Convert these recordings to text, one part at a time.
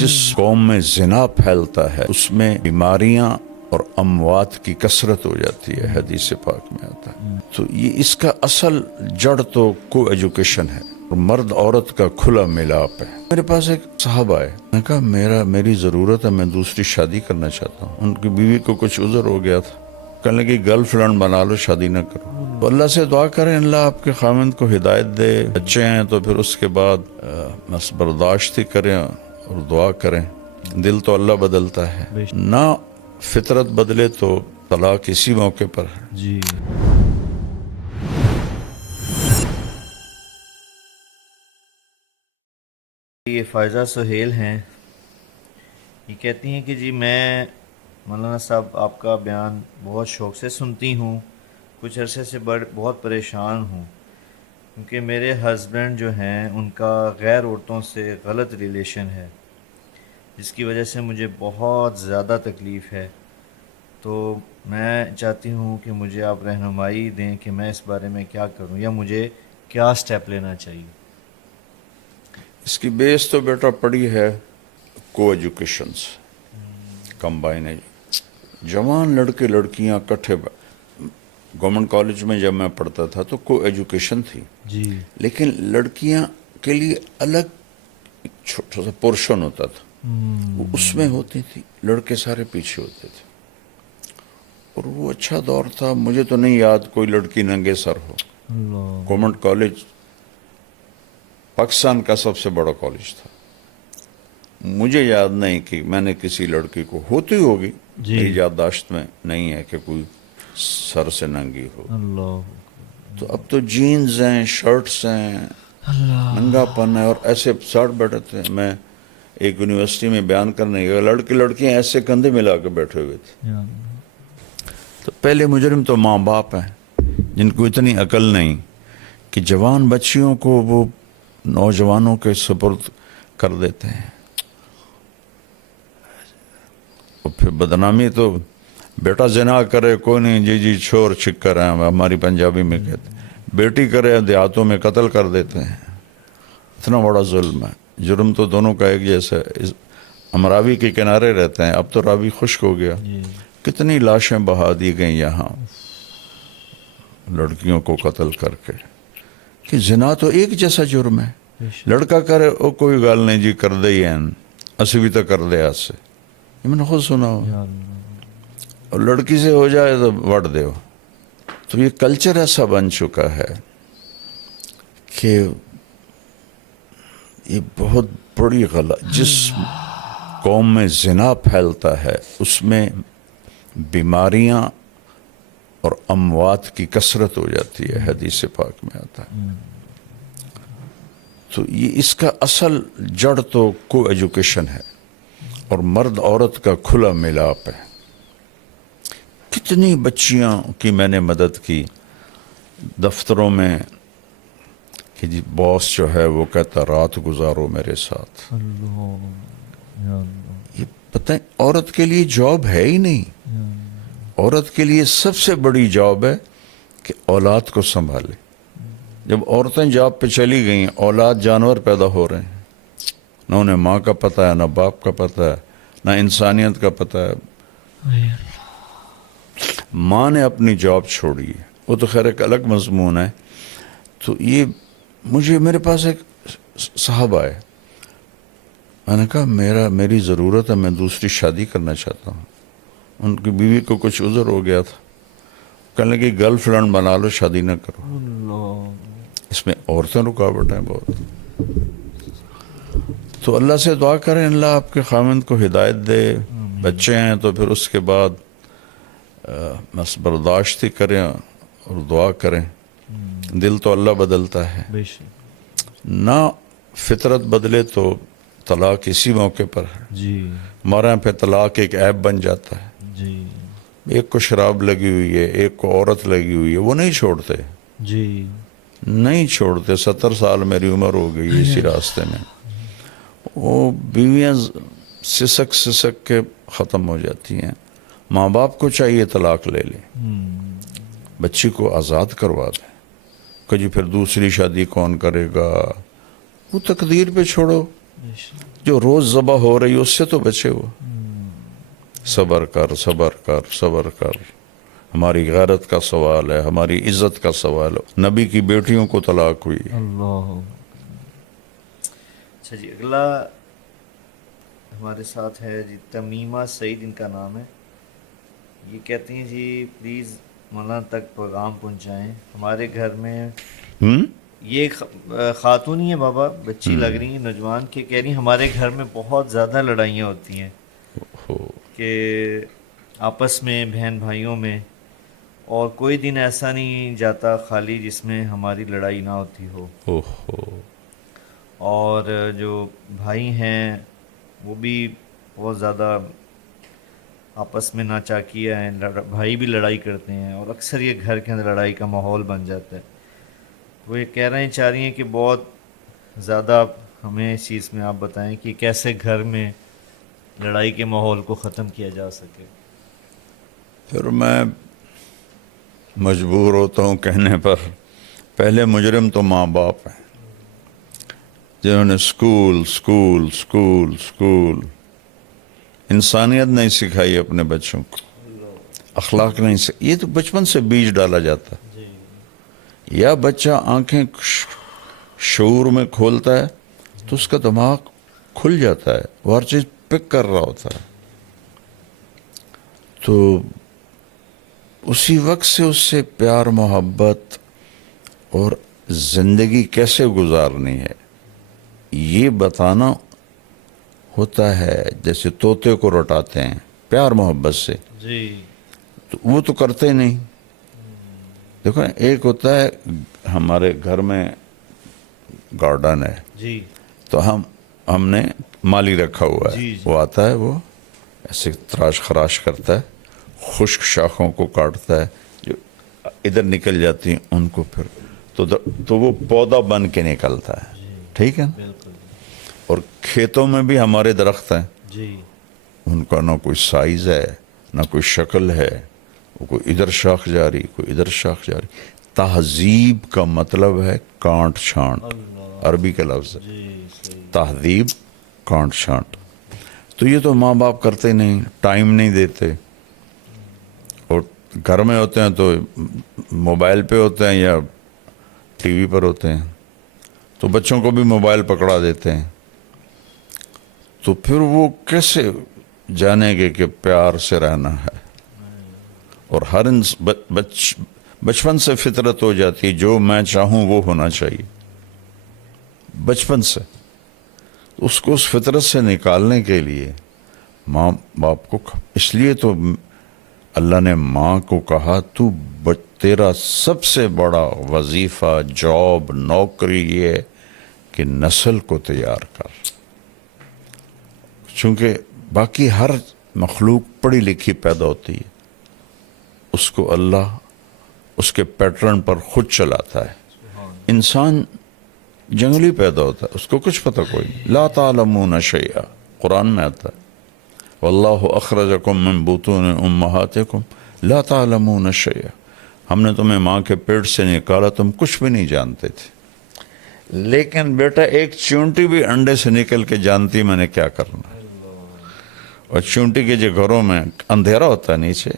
جس قوم میں زنا پھیلتا ہے اس میں بیماریاں اور اموات کی کثرت ہو جاتی ہے، حدیث پاک میں آتا ہے۔ تو یہ اس کا اصل جڑ تو کو ایجوکیشن ہے، اور مرد عورت کا کھلا ملاپ ہے۔ میرے پاس ایک صاحب آئے، میں نے کہا میری ضرورت ہے، میں دوسری شادی کرنا چاہتا ہوں۔ ان کی بیوی کو کچھ عذر ہو گیا تھا، کہنے لگی گرل فرینڈ بنا لو، شادی نہ کرو۔ تو اللہ سے دعا کریں اللہ آپ کے خاوند کو ہدایت دے، بچے ہیں تو پھر اس کے بعد بس برداشت ہی کریں اور دعا کریں۔ دل تو اللہ بدلتا ہے، نہ فطرت بدلے تو طلاق اسی موقع پر ہے۔ جی یہ فائزہ سہیل ہیں، یہ کہتی ہیں کہ جی میں مولانا صاحب آپ کا بیان بہت شوق سے سنتی ہوں، کچھ عرصے سے بہت پریشان ہوں، کیونکہ میرے ہسبینڈ جو ہیں ان کا غیر عورتوں سے غلط ریلیشن ہے، جس کی وجہ سے مجھے بہت زیادہ تکلیف ہے۔ تو میں چاہتی ہوں کہ مجھے آپ رہنمائی دیں کہ میں اس بارے میں کیا کروں، یا مجھے کیا سٹیپ لینا چاہیے۔ اس کی بیس تو بیٹا پڑی ہے کو ایجوکیشن سے، کمبائن ہے۔ جوان لڑکے لڑکیاں کٹھے گورنمنٹ کالج میں جب میں پڑھتا تھا تو کو ایجوکیشن تھی، جی لیکن لڑکیاں کے لیے الگ ایک چھوٹا سا پورشن ہوتا تھا، وہ اس میں ہوتی تھی، لڑکے سارے پیچھے ہوتے تھے، اور وہ اچھا دور تھا۔ مجھے تو نہیں یاد کوئی لڑکی ننگے سر ہو۔ اللہ گورنمنٹ کالج پاکستان کا سب سے بڑا کالج تھا، مجھے یاد نہیں کہ میں نے کسی لڑکی کو، ہوتی ہوگی جی میری یادداشت میں نہیں ہے کہ کوئی سر سے ننگی ہو۔ اللہ تو اب تو جینز ہیں، شرٹس ہیں، ننگا پن ہے، اور ایسے ساٹھ بیٹھے تھے۔ میں ایک یونیورسٹی میں بیان کرنے گیا، لڑکے لڑکیاں ایسے کندھے ملا کے بیٹھے ہوئے تھے۔ تو پہلے مجرم تو ماں باپ ہیں جن کو اتنی عقل نہیں کہ جوان بچیوں کو وہ نوجوانوں کے سپرد کر دیتے ہیں، اور پھر بدنامی تو بیٹا زنا کرے کوئی نہیں، جی جی چھوڑ چھکر ہیں ہماری پنجابی میں کہتے ہیں، بیٹی کرے دیہاتوں میں قتل کر دیتے ہیں۔ اتنا بڑا ظلم ہے، جرم تو دونوں کا ایک جیسا ہے۔ ہم راوی کے کنارے رہتے ہیں، اب تو راوی خشک ہو گیا، کتنی لاشیں بہا دی گئیں یہاں لڑکیوں کو قتل کر کے، کہ زنا تو ایک جیسا جرم ہے۔ لڑکا کرے او کوئی گال نہیں جی کر دے ہی ہیں، اسی بھی تو کر دے آج سے، یہ میں نے خود سنا ہو، اور لڑکی سے ہو جائے تو وٹ دے ہو۔ تو یہ کلچر ایسا بن چکا ہے کہ یہ بہت بڑی غلط، جس قوم میں زنا پھیلتا ہے اس میں بیماریاں اور اموات کی کثرت ہو جاتی ہے، حدیث پاک میں آتا ہے۔ تو یہ اس کا اصل جڑ تو کو ایجوکیشن ہے، اور مرد عورت کا کھلا ملاپ ہے۔ کتنی بچیاں کی میں نے مدد کی دفتروں میں، کہ جی باس جو ہے وہ کہتا رات گزارو میرے ساتھ۔ یہ پتہ ہے عورت کے لیے جاب ہے ہی نہیں، عورت کے لیے سب سے بڑی جاب ہے کہ اولاد کو سنبھالے۔ جب عورتیں جاب پہ چلی گئیں، اولاد جانور پیدا ہو رہے ہیں، نہ انہیں ماں کا پتہ ہے، نہ باپ کا پتہ ہے، نہ انسانیت کا پتہ ہے۔ ماں نے اپنی جاب چھوڑی ہے، وہ تو خیر ایک الگ مضمون ہے۔ تو یہ میرے پاس ایک صاحب آئے، میں نے کہا میری ضرورت ہے، میں دوسری شادی کرنا چاہتا ہوں۔ ان کی بیوی کو کچھ عذر ہو گیا تھا، کہنے لگی گرل فرینڈ بنا لو، شادی نہ کرو۔ اس میں عورتیں رکاوٹ ہیں بہت۔ تو اللہ سے دعا کریں اللہ آپ کے خاوند کو ہدایت دے، بچے ہیں تو پھر اس کے بعد بس برداشت ہی کریں اور دعا کریں۔ دل تو اللہ بدلتا ہے، نہ فطرت بدلے تو طلاق اسی موقع پر ہے۔ جی ہمارے یہاں پہ طلاق ایک عیب بن جاتا ہے۔ جی ایک کو شراب لگی ہوئی ہے، ایک کو عورت لگی ہوئی ہے، وہ نہیں چھوڑتے، جی نہیں چھوڑتے۔ 70 سال میری عمر ہو گئی اسی راستے میں، وہ بیویاں سسک سسک کے ختم ہو جاتی ہیں۔ ماں باپ کو چاہیے طلاق لے لیں، بچی کو آزاد کروا دیں، کہ جی پھر دوسری شادی کون کرے گا، وہ تقدیر پہ چھوڑو۔ جو روز ذبح ہو رہی ہے اس سے تو بچے ہو. صبر کر صبر کر صبر کر. ہماری غیرت کا سوال ہے, ہماری عزت کا سوال ہے. نبی کی بیٹیوں کو طلاق ہوئی. اللہ. اچھا جی, اگلا ہمارے ساتھ ہے جی تمیمہ سعید ان کا نام ہے. یہ کہتی ہیں جی پلیز مولانا تک پیغام پہنچائیں. ہمارے گھر میں یہ خاتون ہی ہے بابا, بچی لگ رہی ہیں, نوجوان, کے کہہ رہی ہیں ہمارے گھر میں بہت زیادہ لڑائیاں ہوتی ہیں کہ آپس میں بہن بھائیوں میں, اور کوئی دن ایسا نہیں جاتا خالی جس میں ہماری لڑائی نہ ہوتی ہو. اور جو بھائی ہیں وہ بھی بہت زیادہ آپس میں ناچاکیہ ہیں, بھائی بھی لڑائی کرتے ہیں اور اکثر یہ گھر کے اندر لڑائی کا ماحول بن جاتا ہے. وہ یہ کہہ رہے ہیں, چاہ رہی ہیں کہ بہت زیادہ ہمیں اس چیز میں آپ بتائیں کہ کیسے گھر میں لڑائی کے ماحول کو ختم کیا جا سکے. پھر میں مجبور ہوتا ہوں کہنے پر, پہلے مجرم تو ماں باپ ہیں جنہوں نے اسکول اسکول اسکول اسکول انسانیت نہیں سکھائی اپنے بچوں کو, اخلاق نہیں سکھائی. یہ تو بچپن سے بیج ڈالا جاتا ہے. یا بچہ آنکھیں شعور میں کھولتا ہے تو اس کا دماغ کھل جاتا ہے, وہ ہر چیز پک کر رہا ہوتا ہے. تو اسی وقت سے اس سے پیار محبت اور زندگی کیسے گزارنی ہے یہ بتانا ہوتا ہے. جیسے طوطے کو رٹاتے ہیں پیار محبت سے, تو وہ تو کرتے نہیں. دیکھو ایک ہوتا ہے ہمارے گھر میں گارڈن ہے تو ہم نے مالی رکھا ہوا ہے, وہ آتا ہے, وہ ایسے تراش خراش کرتا ہے, خشک شاخوں کو کاٹتا ہے, جو ادھر نکل جاتی ہیں ان کو پھر تو وہ پودا بن کے نکلتا ہے. ٹھیک ہے. اور کھیتوں میں بھی ہمارے درخت ہیں, ان کا نہ کوئی سائز ہے نہ کوئی شکل ہے, وہ کوئی ادھر شاخ جاری کوئی ادھر شاخ جاری. تہذیب کا مطلب ہے کانٹ چھانٹ, عربی کا لفظ ہے تہذیب, کانٹ چھانٹ. تو یہ تو ماں باپ کرتے نہیں, ٹائم نہیں دیتے, اور گھر میں ہوتے ہیں تو موبائل پہ ہوتے ہیں یا ٹی وی پر ہوتے ہیں, تو بچوں کو بھی موبائل پکڑا دیتے ہیں. تو پھر وہ کیسے جانیں گے کہ پیار سے رہنا ہے. اور ہر بچپن سے فطرت ہو جاتی ہے, جو میں چاہوں وہ ہونا چاہیے بچپن سے. اس کو اس فطرت سے نکالنے کے لیے ماں باپ کو, اس لیے تو اللہ نے ماں کو کہا تو تیرا سب سے بڑا وظیفہ, جاب, نوکری یہ ہے کہ نسل کو تیار کر. چونکہ باقی ہر مخلوق پڑھی لکھی پیدا ہوتی ہے, اس کو اللہ اس کے پیٹرن پر خود چلاتا ہے. انسان جنگلی پیدا ہوتا ہے, اس کو کچھ پتہ کوئی نہیں. لا تعلمون شیئا قرآن میں آتا ہے, واللہ اخرجکم من بطون امہاتکم لا تعلمون شیئا. ہم نے تمہیں ماں کے پیٹ سے نکالا, تم کچھ بھی نہیں جانتے تھے. لیکن بیٹا ایک چونٹی بھی انڈے سے نکل کے جانتی میں نے کیا کرنا ہے. اور چونٹی کے جو گھروں میں اندھیرا ہوتا ہے, نیچے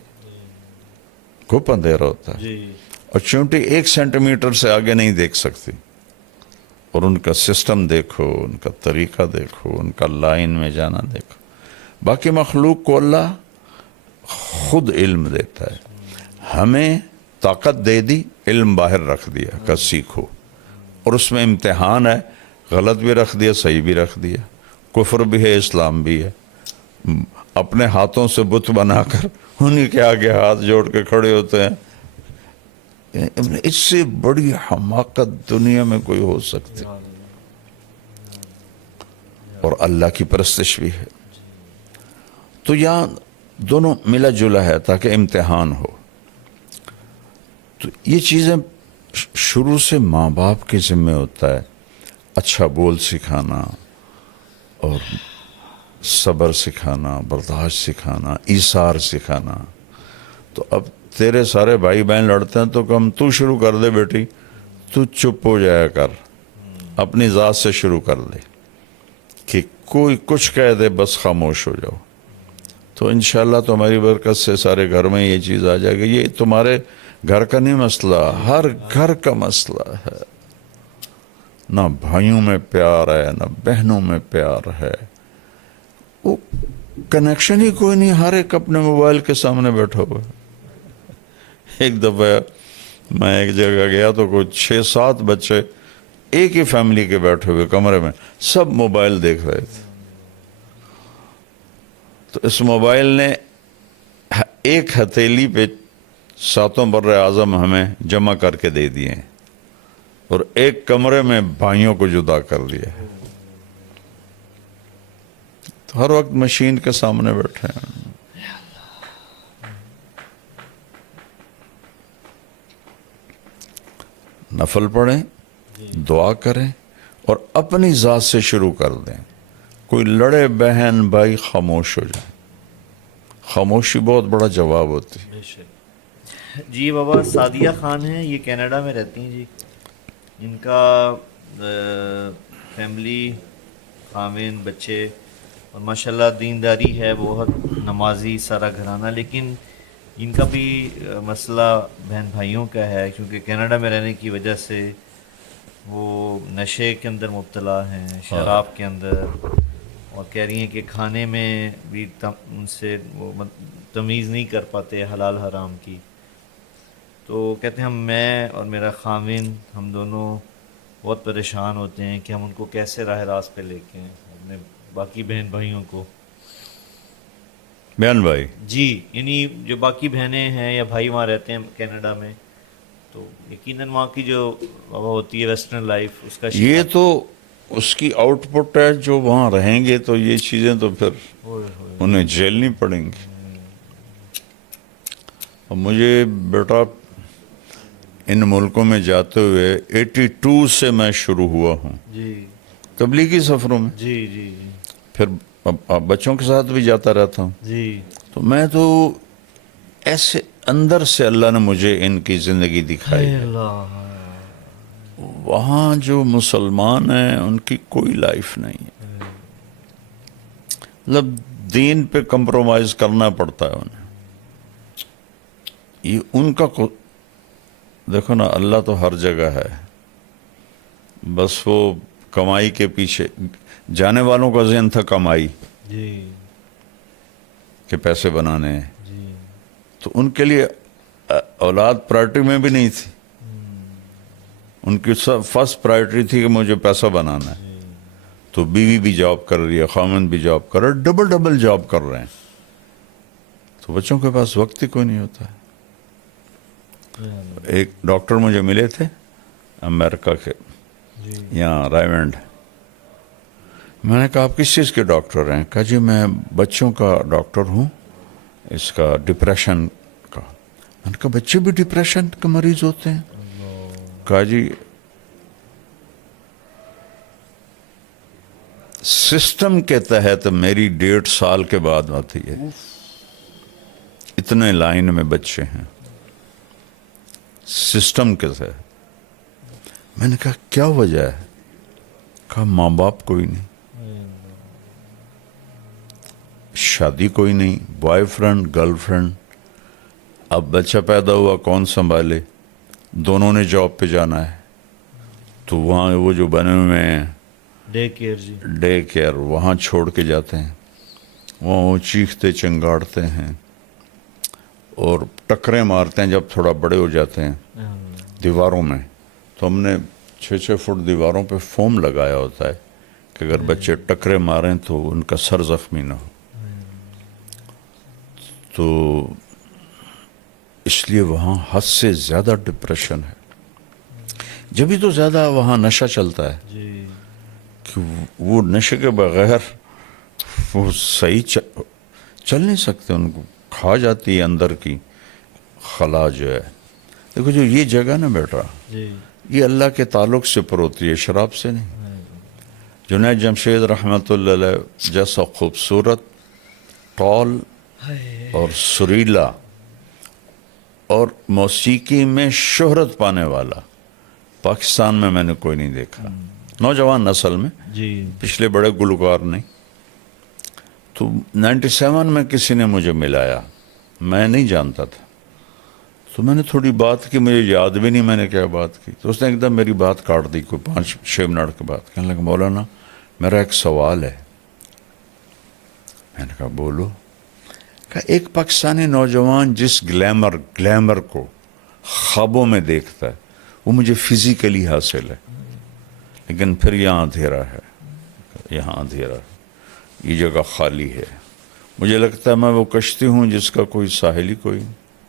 گھپ اندھیرا ہوتا ہے, اور چونٹی 1 سینٹی میٹر سے آگے نہیں دیکھ سکتی. اور ان کا سسٹم دیکھو, ان کا طریقہ دیکھو, ان کا لائن میں جانا دیکھو. باقی مخلوق کو اللہ خود علم دیتا ہے. ہمیں طاقت دے دی, علم باہر رکھ دیا کہ سیکھو, اور اس میں امتحان ہے, غلط بھی رکھ دیا صحیح بھی رکھ دیا, کفر بھی ہے اسلام بھی ہے. اپنے ہاتھوں سے بت بنا کر انہی کے آگے ہاتھ جوڑ کے کھڑے ہوتے ہیں. اس سے بڑی حماقت دنیا میں کوئی ہو سکتی, اور اللہ کی پرستش بھی ہے. تو یہاں دونوں ملا جلا ہے تاکہ امتحان ہو. تو یہ چیزیں شروع سے ماں باپ کے ذمہ ہوتا ہے, اچھا بول سکھانا اور صبر سکھانا, برداشت سکھانا, ایثار سکھانا. تو اب تیرے سارے بھائی بہن لڑتے ہیں تو کم تو شروع کر دے بیٹی, تو چپ ہو جایا کر, اپنی ذات سے شروع کر دے کہ کوئی کچھ کہہ دے بس خاموش ہو جاؤ، تو انشاءاللہ تمہاری برکت سے سارے گھر میں یہ چیز آ جائے گی. یہ تمہارے گھر کا نہیں مسئلہ، ہر گھر کا مسئلہ ہے. نہ بھائیوں میں پیار ہے، نہ بہنوں میں پیار ہے، وہ کنیکشن ہی کوئی نہیں. ہر ایک اپنے موبائل کے سامنے بیٹھا ہوا ہے. ایک دفعہ میں ایک جگہ گیا تو کوئی 6-7 بچے ایک ہی فیملی کے بیٹھے ہوئے کمرے میں، سب موبائل دیکھ رہے تھے. تو اس موبائل نے ایک ہتھیلی پہ 7 بر اعظم ہمیں جمع کر کے دے دیے ہیں، اور ایک کمرے میں بھائیوں کو جدا کر دیا ہے. تو ہر وقت مشین کے سامنے بیٹھے ہیں. نفل پڑھیں، دعا کریں، اور اپنی ذات سے شروع کر دیں. کوئی لڑے بہن بھائی خاموش ہو جائیں. خاموشی بہت بڑا جواب ہوتی ہے. جی بابا سعدیہ خان ہیں، یہ کینیڈا میں رہتی ہیں جی. ان کا فیملی، خاوند، بچے، اور ماشاءاللہ دینداری ہے، بہت نمازی سارا گھرانہ. لیکن ان کا بھی مسئلہ بہن بھائیوں کا ہے، کیونکہ کینیڈا میں رہنے کی وجہ سے وہ نشے کے اندر مبتلا ہیں، شراب کے اندر، اور کہہ رہی ہیں کہ کھانے میں بھی ان سے وہ تمیز نہیں کر پاتے حلال حرام کی. تو کہتے ہیں میں اور میرا خاوند، ہم دونوں بہت پریشان ہوتے ہیں کہ ہم ان کو کیسے راہ راست پہ لے کے آئیں، اپنے باقی بہن بھائیوں کو. بیان بھائی، جی یعنی جو باقی بہنیں ہیں یا بھائی وہاں رہتے ہیں کینیڈا میں، تو یقیناً وہاں کی جو ہوتی ہے ویسٹرن لائف، اس کا یہ تو اس کی آؤٹ پٹ ہے. جو وہاں رہیں گے تو یہ چیزیں تو پھر انہیں جھیلنی پڑیں گی. اور مجھے بیٹا ان ملکوں میں جاتے ہوئے 82 سے میں شروع ہوا ہوں جی تبلیغی سفروں میں. جی جی جی پھر اب بچوں کے ساتھ بھی جاتا رہتا ہوں. جی تو میں تو ایسے اندر سے اللہ نے مجھے ان کی زندگی دکھائی ہے. اللہ، وہاں جو مسلمان ہیں ان کی کوئی لائف نہیں ہے. مطلب دین پہ کمپرومائز کرنا پڑتا ہے انہیں. یہ ان کا دیکھو نا، اللہ تو ہر جگہ ہے، بس وہ کمائی کے پیچھے. جانے والوں کا ذہن تھا کمائی، جی کہ پیسے بنانے ہیں. جی تو ان کے لیے اولاد پرائرٹی میں بھی نہیں تھی. ان کی فرسٹ پرائرٹی تھی کہ مجھے پیسہ بنانا ہے. تو بیوی بھی جاب کر رہی ہے، خاوند بھی جاب کر رہا ہے، ڈبل جاب کر رہے ہیں. تو بچوں کے پاس وقت ہی کوئی نہیں ہوتا ہے. ایک ڈاکٹر مجھے ملے تھے امریکہ کے، جی یہاں رائمنڈ. میں نے کہا آپ کس چیز کے ڈاکٹر ہیں؟ کہا جی میں بچوں کا ڈاکٹر ہوں، اس کا ڈپریشن کا. میں نے کہا بچے بھی ڈپریشن کے مریض ہوتے ہیں؟ کہا جی سسٹم کے تحت میری 1.5 سال کے بعد آتی ہے، اتنے لائن میں بچے ہیں سسٹم کے تحت. میں نے کہا کیا وجہ ہے؟ کہا ماں باپ کوئی نہیں، شادی کوئی نہیں، بوائے فرینڈ گرل فرینڈ. اب بچہ پیدا ہوا کون سنبھالے؟ دونوں نے جاب پہ جانا ہے. تو وہاں وہ جو بنے ہوئے ہیں ڈے کیئر، جی ڈے کیئر، وہاں چھوڑ کے جاتے ہیں. وہاں وہ چیختے چنگاڑتے ہیں اور ٹکریں مارتے ہیں جب تھوڑا بڑے ہو جاتے ہیں دیواروں میں. تو ہم نے 6 فٹ دیواروں پہ فوم لگایا ہوتا ہے کہ اگر بچے ٹکرے ماریں تو ان کا سر زخمی نہ ہو. تو اس لیے وہاں حد سے زیادہ ڈپریشن ہے. جبھی تو زیادہ وہاں نشہ چلتا ہے جی کہ وہ نشے کے بغیر وہ صحیح چل نہیں سکتے. ان کو کھا جاتی ہے اندر کی خلا جو ہے. دیکھو جو یہ جگہ نا بیٹا، جی یہ اللہ کے تعلق سے پر ہوتی ہے، شراب سے نہیں. جنید جمشید رحمۃ اللہ علیہ جیسا خوبصورت، ٹال اور سریلا اور موسیقی میں شہرت پانے والا پاکستان میں نے کوئی نہیں دیکھا. نوجوان نسل میں جی پچھلے بڑے گلوکار نہیں. تو 97 میں کسی نے مجھے ملایا, میں نہیں جانتا تھا, تو میں نے تھوڑی بات کی, مجھے یاد بھی نہیں میں نے کیا بات کی, تو اس نے ایک دم میری بات کاٹ دی کوئی 5-6 منٹ کے بعد. کہنے لگا مولانا میرا ایک سوال ہے. میں نے کہا بولو. کہا ایک پاکستانی نوجوان جس گلیمر کو خوابوں میں دیکھتا ہے وہ مجھے فزیکلی حاصل ہے, لیکن پھر یہاں اندھیرا ہے, یہاں اندھیرا ہے, یہ جگہ خالی ہے, مجھے لگتا ہے میں وہ کشتی ہوں جس کا کوئی ساحل ہی کوئی.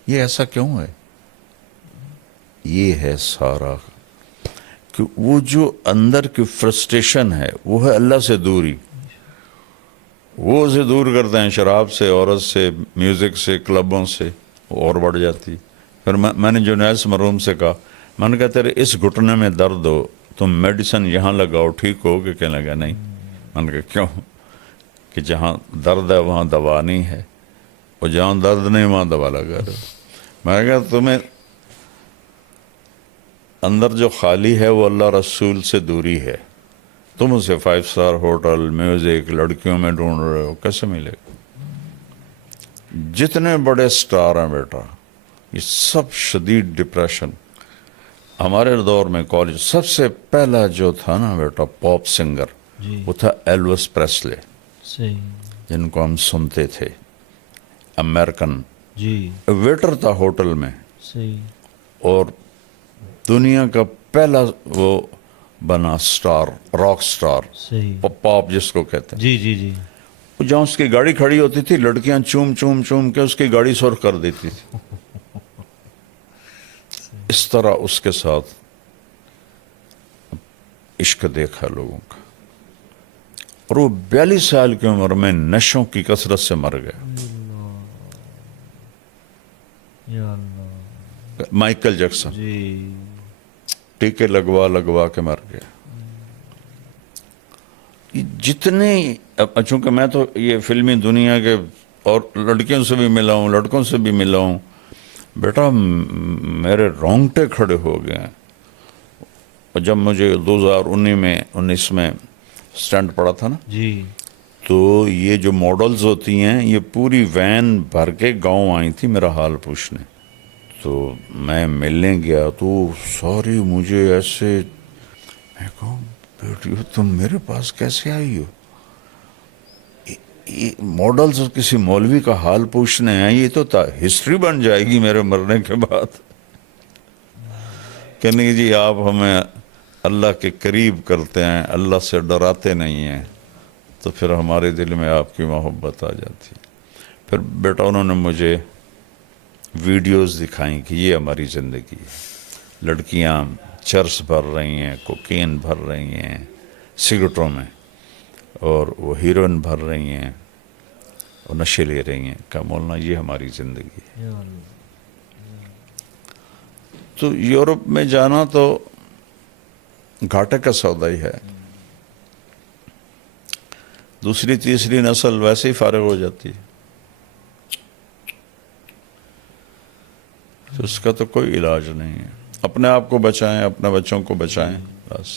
یہ ایسا کیوں ہے؟ یہ ہے سارا کہ وہ جو اندر کی فرسٹریشن ہے وہ ہے اللہ سے دوری. وہ اسے دور کرتے ہیں شراب سے, عورت سے, میوزک سے, کلبوں سے, اور بڑھ جاتی. پھر میں نے جنید مرحوم سے کہا, میں نے کہا تیرے اس گھٹنے میں درد ہو تم میڈیسن یہاں لگاؤ ٹھیک ہو گے؟ کہنے لگا نہیں. میں نے کہا کیوں؟ کہ جہاں درد ہے وہاں دوا نہیں ہے, اور جہاں درد نہیں وہاں دوا لگا رہے. میں نے کہا تمہیں اندر جو خالی ہے وہ اللہ رسول سے دوری ہے, تم اسے 5 اسٹار ہوٹل, میوزک, لڑکیوں میں ڈھونڈ رہے ہو, کیسے ملے گا؟ جتنے بڑے سٹار ہیں بیٹا یہ سب شدید ڈپریشن. ہمارے دور میں کالج سب سے پہلا جو تھا نا بیٹا پاپ سنگر, جی وہ تھا ایلوس پریسلے, صحیح. جن کو ہم سنتے تھے. امریکن جی ویٹر تھا ہوٹل میں, صحیح. اور دنیا کا پہلا وہ بنا سٹار, راک سٹار, صحیح. پاپ جس کو کہتے ہیں. جی جی جی. جہاں اس کی گاڑی کھڑی ہوتی تھی لڑکیاں چوم چوم چوم کے اس کی گاڑی سرخ کر دیتی تھی. اس طرح اس کے ساتھ عشق دیکھا لوگوں کا, اور وہ 42 سال کی عمر میں نشوں کی کثرت سے مر گیا. یا اللہ. مائیکل جیکسن جی ٹیکے لگوا کے مر گیا. جتنے چونکہ میں تو یہ فلمی دنیا کے اور لڑکیوں سے بھی ملا ہوں, لڑکوں سے بھی ملا ہوں, بیٹا میرے رونگٹے کھڑے ہو گئے. اور جب مجھے 2019 میں سٹنٹ پڑا تھا نا, جی تو یہ جو ماڈلز ہوتی ہیں یہ پوری وین بھر کے گاؤں آئی تھی میرا حال پوچھنے. تو میں ملنے گیا تو سوری مجھے ایسے, میں کہوں بیٹی تم میرے پاس کیسے آئی ہو؟ یہ ماڈلز کسی مولوی کا حال پوچھنے ہیں, یہ تو ہسٹری بن جائے گی میرے مرنے کے بعد. کہنے کہ جی آپ ہمیں اللہ کے قریب کرتے ہیں, اللہ سے ڈراتے نہیں ہیں, تو پھر ہمارے دل میں آپ کی محبت آ جاتی. پھر بیٹا انہوں نے مجھے ویڈیوز دکھائیں کہ یہ ہماری زندگی ہے. لڑکیاں چرس بھر رہی ہیں, کوکین بھر رہی ہیں سگریٹوں میں, اور وہ ہیروئن بھر رہی ہیں اور نشے لے رہی ہیں. کہا مولانا یہ ہماری زندگی ہے. یا اللہ. تو یورپ میں جانا تو گھاٹے کا سودا ہی ہے. دوسری تیسری نسل ویسے ہی فارغ ہو جاتی ہے, تو اس کا تو کوئی علاج نہیں ہے. اپنے آپ کو بچائیں, اپنے بچوں کو بچائیں, بس.